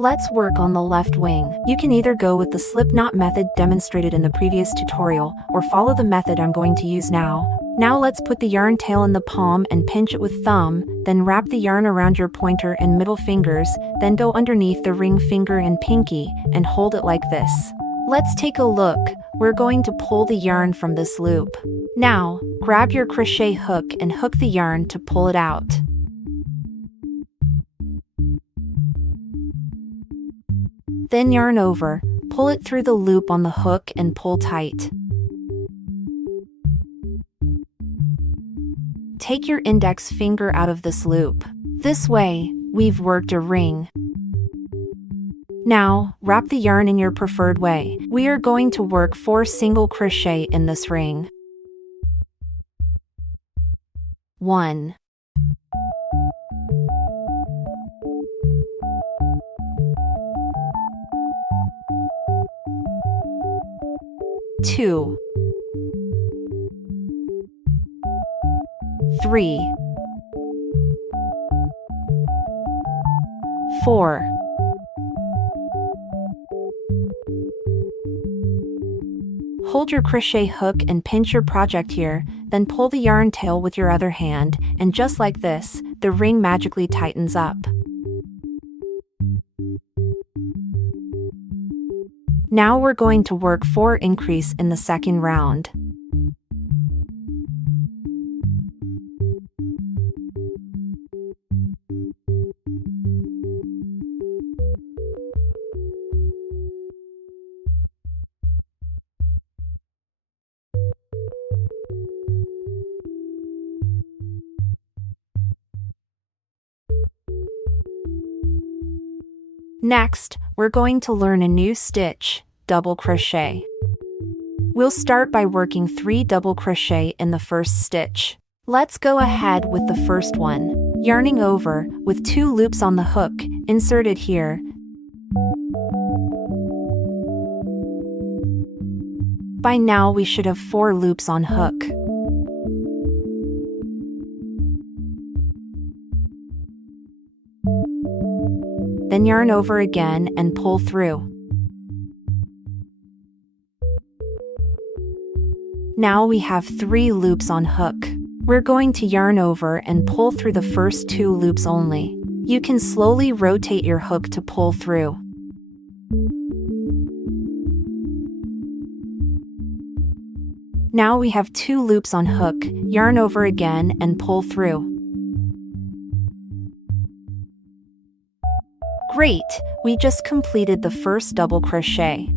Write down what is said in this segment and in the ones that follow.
Let's work on the left wing. You can either go with the slip knot method demonstrated in the previous tutorial, or follow the method I'm going to use now. Now let's put the yarn tail in the palm and pinch it with thumb, then wrap the yarn around your pointer and middle fingers, then go underneath the ring finger and pinky, and hold it like this. Let's take a look. We're going to pull the yarn from this loop. Now, grab your crochet hook and hook the yarn to pull it out. Then yarn over, pull it through the loop on the hook and pull tight. Take your index finger out of this loop. This way, we've worked a ring. Now, wrap the yarn in your preferred way. We are going to work 4 single crochet in this ring. 1, 2, 3, 4, 5. Hold your crochet hook and pinch your project here, then pull the yarn tail with your other hand, and just like this, the ring magically tightens up. Now we're going to work 4 increase in the second round. Next, we're going to learn a new stitch, double crochet. We'll start by working 3 double crochet in the first stitch. Let's go ahead with the first one. Yarning over, with 2 loops on the hook, inserted here. By now we should have 4 loops on hook. Then yarn over again and pull through. Now we have 3 loops on hook. We're going to yarn over and pull through the first 2 loops only. You can slowly rotate your hook to pull through. Now we have 2 loops on hook, yarn over again and pull through. Great! We just completed the first double crochet.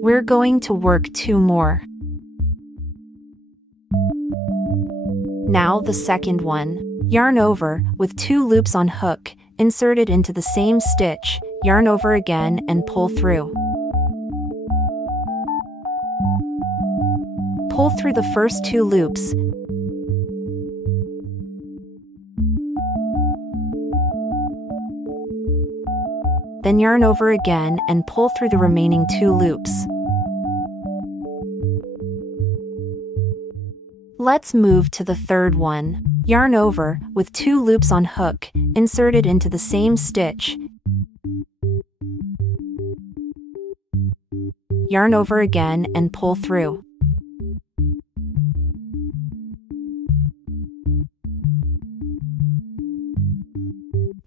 We're going to work 2 more. Now the second one. Yarn over, with 2 loops on hook, inserted into the same stitch, yarn over again and pull through. Pull through the first 2 loops. Then yarn over again and pull through the remaining 2 loops. Let's move to the third one. Yarn over, with 2 loops on hook, inserted into the same stitch. Yarn over again and pull through.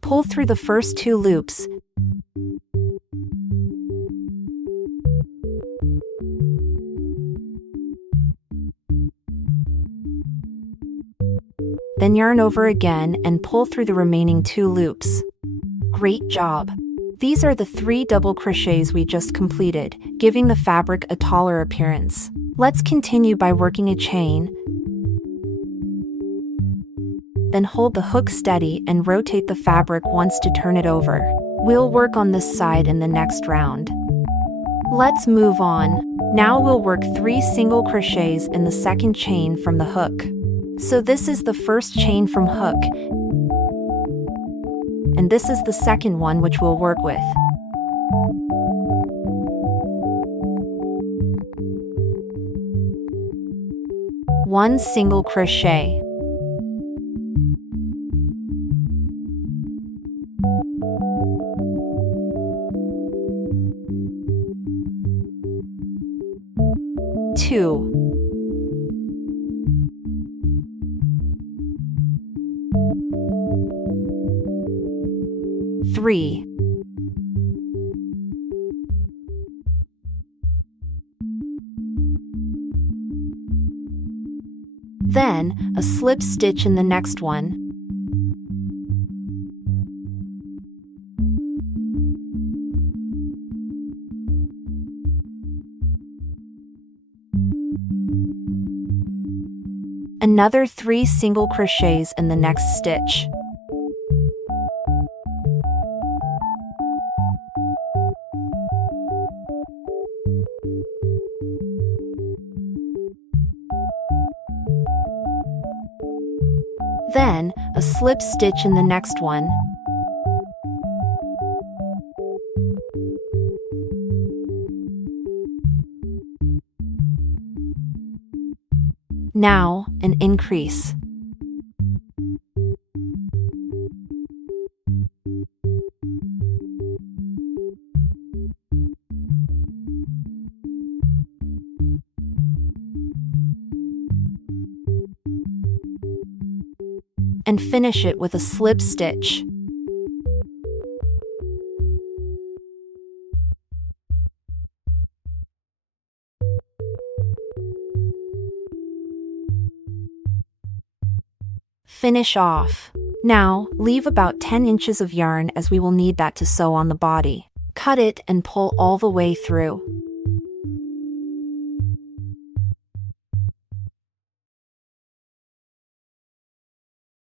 Pull through the first 2 loops. Then yarn over again and pull through the remaining 2 loops. Great job! These are the 3 double crochets we just completed, giving the fabric a taller appearance. Let's continue by working a chain. Then hold the hook steady and rotate the fabric once to turn it over. We'll work on this side in the next round. Let's move on. Now we'll work 3 single crochets in the second chain from the hook. So this is the first chain from hook, and this is the second one which we'll work with. 1 single crochet, 2, 3, 'Then, a slip stitch in the next one. Another 3 single crochets in the next stitch. Then, a slip stitch in the next one. Now, an increase. And finish it with a slip stitch. Finish off. Now, leave about 10 inches of yarn as we will need that to sew on the body. Cut it and pull all the way through.